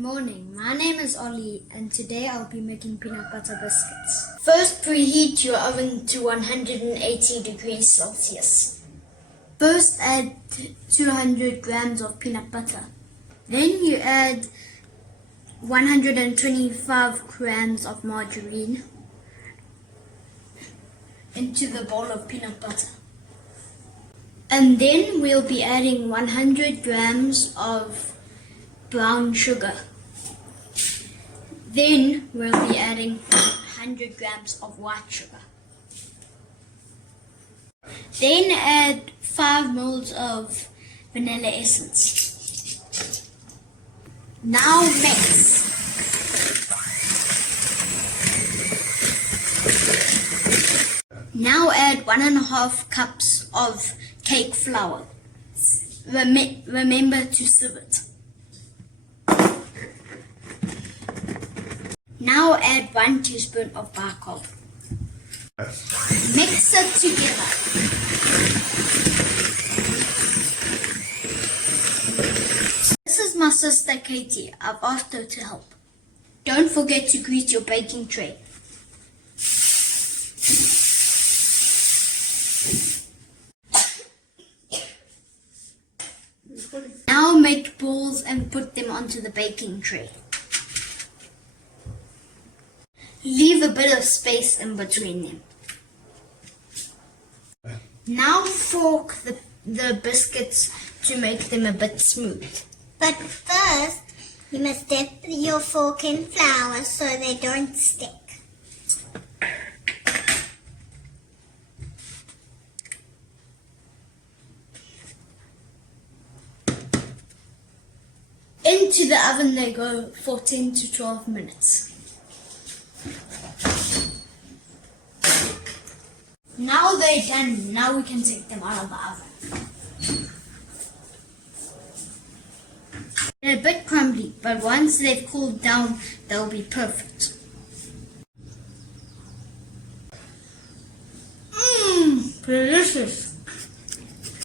morning, my name is Olly and today I'll be making peanut butter biscuits. First, preheat your oven to 180 degrees Celsius. First, add 200 grams of peanut butter. Then you add 125 grams of margarine into the bowl of peanut butter. And then we'll be adding 100 grams of brown sugar. Then we'll be adding 100 grams of white sugar. Then add 5 ml of vanilla essence. Now mix. Now add 1.5 cups of cake flour. Remember to sieve it. Now add 1 teaspoon of bicarb. Mix it together. This is my sister Katie. I've asked her to help. Don't forget to grease your baking tray. Now make balls and put them onto the baking tray. Leave a bit of space in between them. Now fork the biscuits to make them a bit smooth. But first, you must dip your fork in flour so they don't stick. Into the oven they go for 10 to 12 minutes. Now they're done. Now we can take them out of the oven. They're a bit crumbly, but once they've cooled down, they'll be perfect. Delicious.